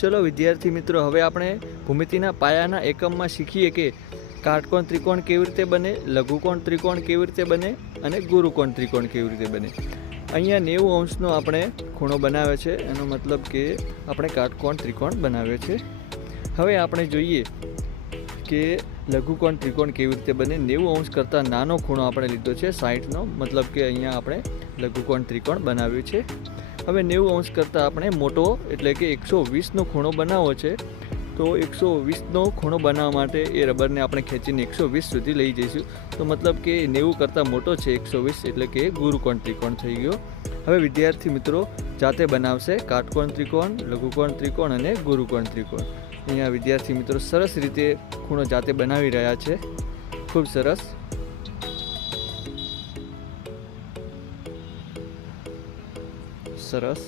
ચલો વિદ્યાર્થી મિત્રો, હવે આપણે ભૂમિતિના પાયાના એકમમાં શીખીએ કે કાટકોણ ત્રિકોણ કેવી રીતે બને, લઘુકોણ ત્રિકોણ કેવી રીતે બને અને ગુરુકોણ ત્રિકોણ કેવી રીતે બને. અહીંયા 90 અંશનો આપણે ખૂણો બનાવ્યો છે, એનો મતલબ કે આપણે કાટકોણ ત્રિકોણ બનાવ્યો છે. હવે આપણે જોઈએ કે લઘુકોણ ત્રિકોણ કેવી રીતે બને. 90 અંશ કરતાં નાનો ખૂણો આપણે લીધો છે 60નો, મતલબ કે અહીંયા આપણે લઘુકોણ ત્રિકોણ બનાવ્યું છે. હવે 90 અંશ કરતાં આપણે મોટો એટલે કે 120નો ખૂણો બનાવવો છે. તો 120નો ખૂણો બનાવવા માટે એ રબરને આપણે ખેંચીને 120 સુધી લઈ જઈશું. તો મતલબ કે 90 કરતાં મોટો છે 120, એટલે કે ગુરુકોણ ત્રિકોણ થઈ ગયો. હવે વિદ્યાર્થી મિત્રો જાતે બનાવશે કાટકોણ ત્રિકોણ, લઘુકોણ ત્રિકોણ અને ગુરુકોણ ત્રિકોણ. અહીંયા વિદ્યાર્થી મિત્રો સરસ રીતે ખૂણો જાતે બનાવી રહ્યા છે. ખૂબ સરસ. સરસ.